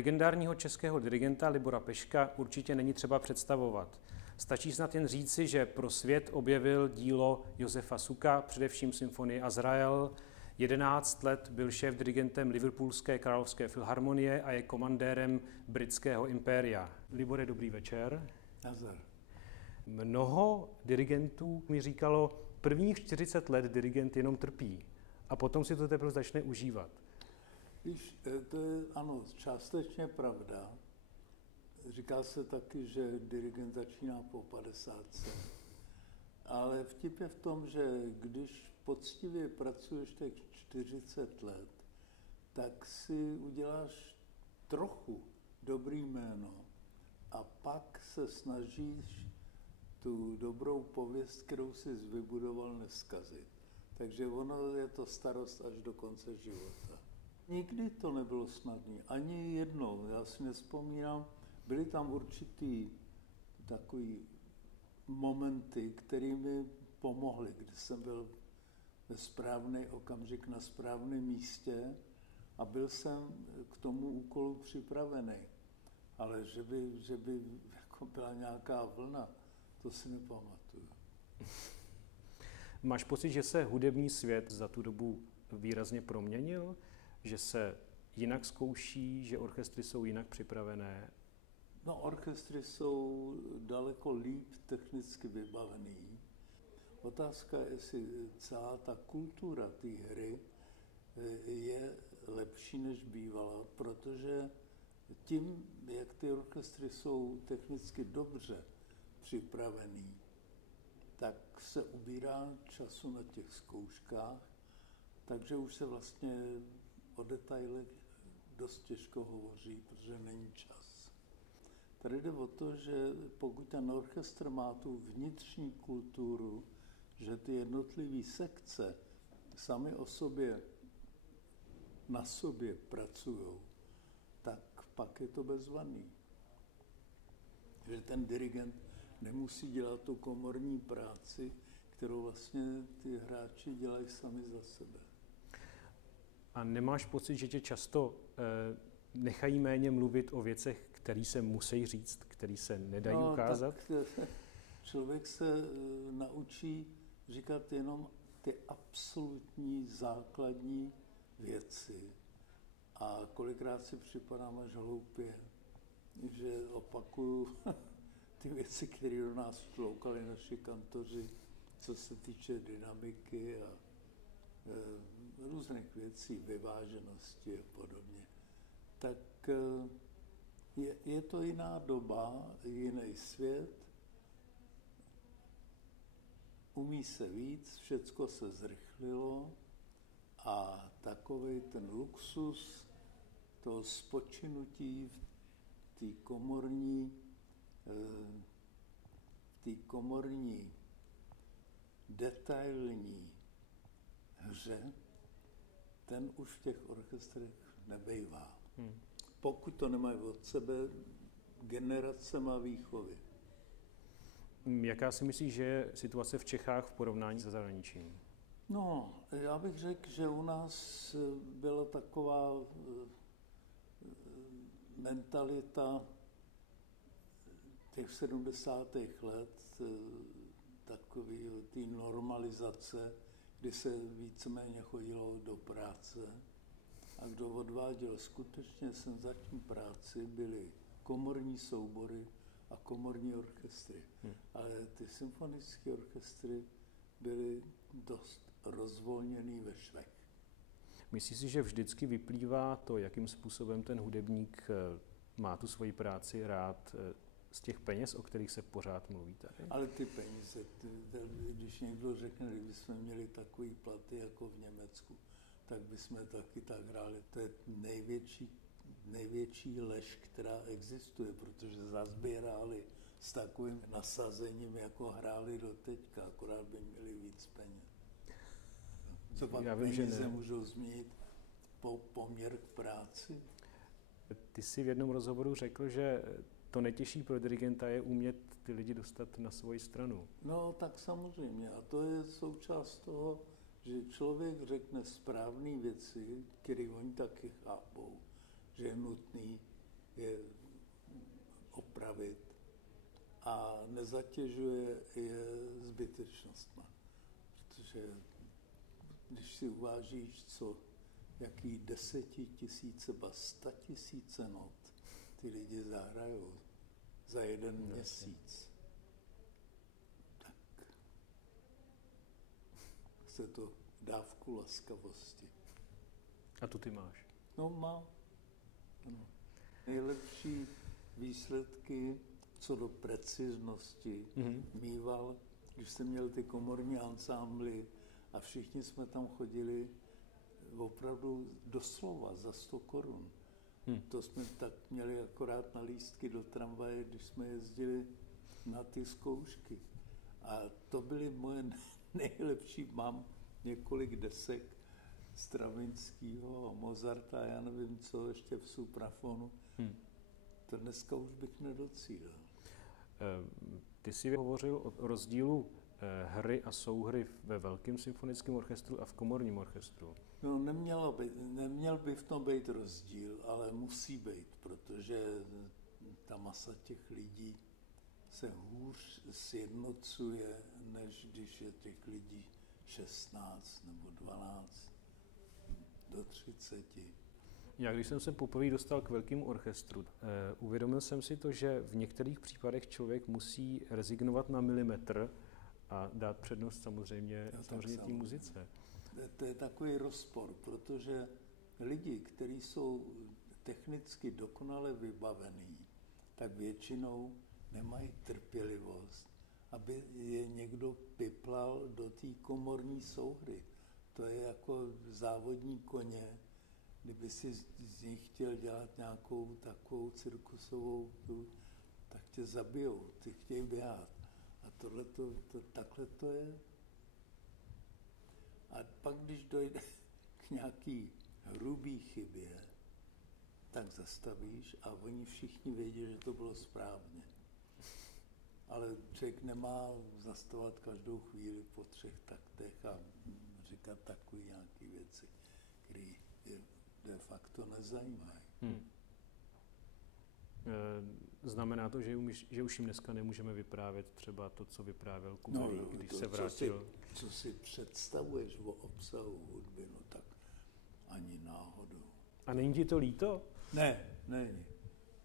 Legendárního českého dirigenta Libora Peška určitě není třeba představovat. Stačí snad jen říci, že pro svět objevil dílo Josefa Suka, především symfonii Azrael. 11 let byl šéf-dirigentem Liverpoolské královské filharmonie a je komandérem britského impéria. Libore, dobrý večer. Nazdar. Mnoho dirigentů mi říkalo, prvních 40 let dirigent jenom trpí a potom si to teprve začne užívat. Víš, to je ano, částečně pravda. Říká se taky, že dirigent začíná po 50. Ale vtip je v tom, že když poctivě pracuješ těch 40 let, tak si uděláš trochu dobrý jméno a pak se snažíš tu dobrou pověst, kterou jsi vybudoval, neskazit. Takže ono je to starost až do konce života. Nikdy to nebylo snadné, ani jednou. Já si nevzpomínám, byly tam určitý takový momenty, které mi pomohly, kdy jsem byl ve správný okamžik na správném místě a byl jsem k tomu úkolu připravený. Ale že by jako byla nějaká vlna, to si nepamatuju. Máš pocit, že se hudební svět za tu dobu výrazně proměnil? Že se jinak zkouší, že orchestry jsou jinak připravené? No, orchestry jsou daleko líp technicky vybavený. Otázka je, jestli celá ta kultura té hry je lepší, než bývala, protože tím, jak ty orchestry jsou technicky dobře připravený, tak se ubírá času na těch zkouškách, takže už se vlastně o detailech dost těžko hovoří, protože není čas. Tady jde o to, že pokud ten orchestr má tu vnitřní kulturu, že ty jednotlivé sekce sami o sobě na sobě pracují, tak pak je to bezvadný. Že ten dirigent nemusí dělat tu komorní práci, kterou vlastně ty hráči dělají sami za sebe. A nemáš pocit, že tě často nechají méně mluvit o věcech, které se musí říct, které se nedají ukázat? Tak člověk se naučí říkat jenom ty absolutní základní věci. A kolikrát si připadám až hloupě, že opakuju ty věci, které do nás vtloukali naši kantoři, co se týče dynamiky a různých věcí, vyváženosti a podobně. Tak je to jiná doba, jiný svět, umí se víc, všecko se zrychlilo a takovej ten luxus toho spočinutí v té komorní detailní hře, ten už v těch orchestrech nebejvá. Pokud to nemají od sebe generacema výchovy. Jaká si myslíš, že je situace v Čechách v porovnání se zahraničím? No, já bych řekl, že u nás byla taková mentalita těch 70. let, takový té normalizace, kdy se víceméně chodilo do práce a kdo odváděl skutečně senzační práci, byly komorní soubory a komorní orchestry. Ale ty symfonické orchestry byly dost rozvolněný ve švech. Myslíš si, že vždycky vyplývá to, jakým způsobem ten hudebník má tu svoji práci rád, z těch peněz, o kterých se pořád mluví tady? Ale ty peníze, když někdo řekne, že bychom měli takový platy jako v Německu, tak bychom taky tak hráli. To je největší lež, která existuje, protože zase by hráli s takovým nasazením, jako hráli doteďka, akorát by měli víc peněz. Co pak peníze můžou změnit poměr k práci? Ty jsi v jednom rozhovoru řekl, že to nejtěžší pro dirigenta je umět ty lidi dostat na svoji stranu. No, tak samozřejmě. A to je součást toho, že člověk řekne správné věci, které oni taky chápou, že je nutný je opravit a nezatěžuje je zbytečnostma. Protože když si uvážíš, jaký 10 000, ba 100 000 not ty lidi zahrajou za jeden měsíc, tak se to dávku laskavosti. A tu ty máš? No, mám. Ano. Nejlepší výsledky co do preciznosti mýval, když jsem měl ty komorní ansámbly a všichni jsme tam chodili opravdu doslova za 100 korun. To jsme tak měli akorát na lístky do tramvaje, když jsme jezdili na ty zkoušky. A to byly moje nejlepší. Mám několik desek Stravinskýho, Mozarta, já nevím co, ještě v suprafonu. To dneska už bych nedocílil. Ty jsi hovořil o rozdílu hry a souhry ve velkém symfonickém orchestru a v komorním orchestru. No, neměl by v tom být rozdíl, ale musí být, protože ta masa těch lidí se hůř sjednocuje, než když je těch lidí 16 nebo 12 do 30. Já když jsem se poprvé dostal k velkému orchestru, uvědomil jsem si to, že v některých případech člověk musí rezignovat na milimetr a dát přednost samozřejmě té muzice. To je takový rozpor, protože lidi, kteří jsou technicky dokonale vybavení, tak většinou nemají trpělivost, aby je někdo piplal do té komorní souhry. To je jako závodní koně. Kdyby si z nich chtěl dělat nějakou takovou cirkusovou, tak tě zabijou, ty chtějí běhat. A takhle to je. A pak, když dojde k nějaký hrubý chybě, tak zastavíš a oni všichni vědí, že to bylo správně. Ale člověk nemá zastavovat každou chvíli po 3 taktech a říkat takové nějaké věci, které je de facto nezajímají. Znamená to, že už jim dneska nemůžeme vyprávět třeba to, co vyprávěl Kubelik, když se vrátil? Co si představuješ o obsahu hudby, no tak ani náhodou. A není ti to líto? Ne, není.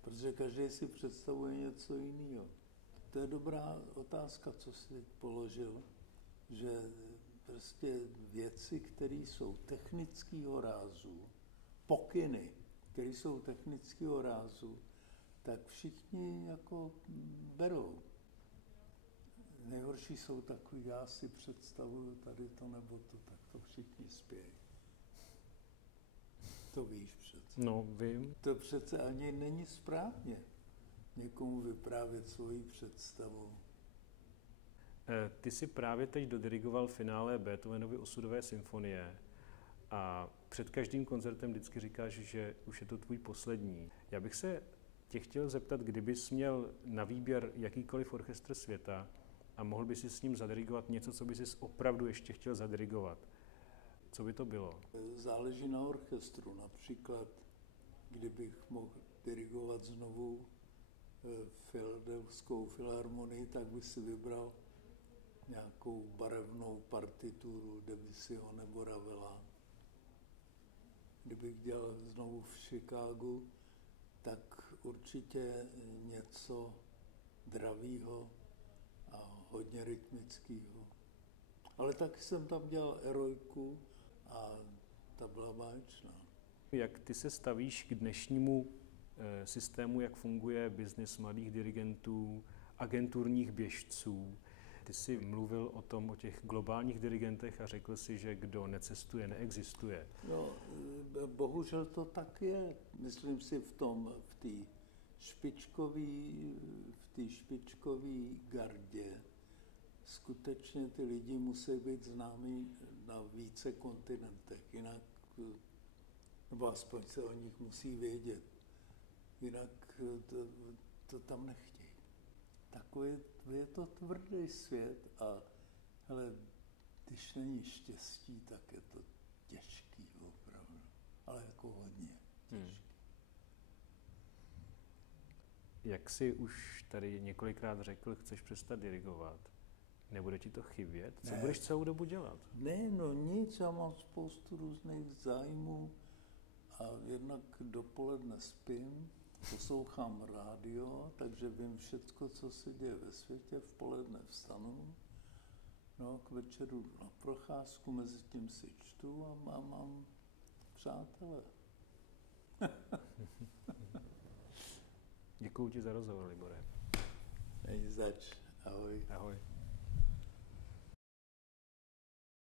Protože každý si představuje něco jiného. To je dobrá otázka, co jsi teď položil, že prostě věci, které jsou technického rázu, pokyny, které jsou technického rázu, tak všichni jako berou. Nejhorší jsou takový, já si představuju tady to nebo to, tak to všichni spějí. To víš přece. No, vím. To přece ani není správně někomu vyprávět svoji představu. Ty si právě teď dodirigoval finále Beethovenovy osudové symfonie a před každým koncertem vždycky říkáš, že už je to tvůj poslední. Já bych se tě chtěl zeptat, kdybys měl na výběr jakýkoliv orchestr světa a mohl bys si s ním zadirigovat něco, co bys si opravdu ještě chtěl zadirigovat. Co by to bylo? Záleží na orchestru. Například, kdybych mohl dirigovat znovu Filadelfskou filharmonii, tak bych si vybral nějakou barevnou partituru Debussyho nebo Ravela. Kdybych dělal znovu v Chicagu, tak určitě něco dravýho a hodně rytmického. Ale taky jsem tam dělal erojku a ta byla báječná. Jak ty se stavíš k dnešnímu systému, jak funguje biznis mladých dirigentů, agenturních běžců? Ty jsi mluvil o těch globálních dirigentech a řekl si, že kdo necestuje, neexistuje. No, bohužel to tak je. Myslím si v té špičkové gardě skutečně ty lidi musí být známí na více kontinentech, jinak, nebo aspoň se o nich musí vědět, jinak to tam nechtějí. Takový je to tvrdý svět a hele, když není štěstí, tak je to těžký opravdu, ale jako hodně těžký. Jak jsi už tady několikrát řekl, chceš přestat dirigovat. Nebude ti to chybět? Co budeš celou dobu dělat? Ne, no nic, já mám spoustu různých zájmů a jednak dopoledne spím, poslouchám rádio, takže vím všecko, co se děje ve světě, v poledne vstanu, no k večeru na procházku, mezi tím si čtu a mám přátelé. Děkuju ti za rozhovor, Libore. Není zač, ahoj. Ahoj.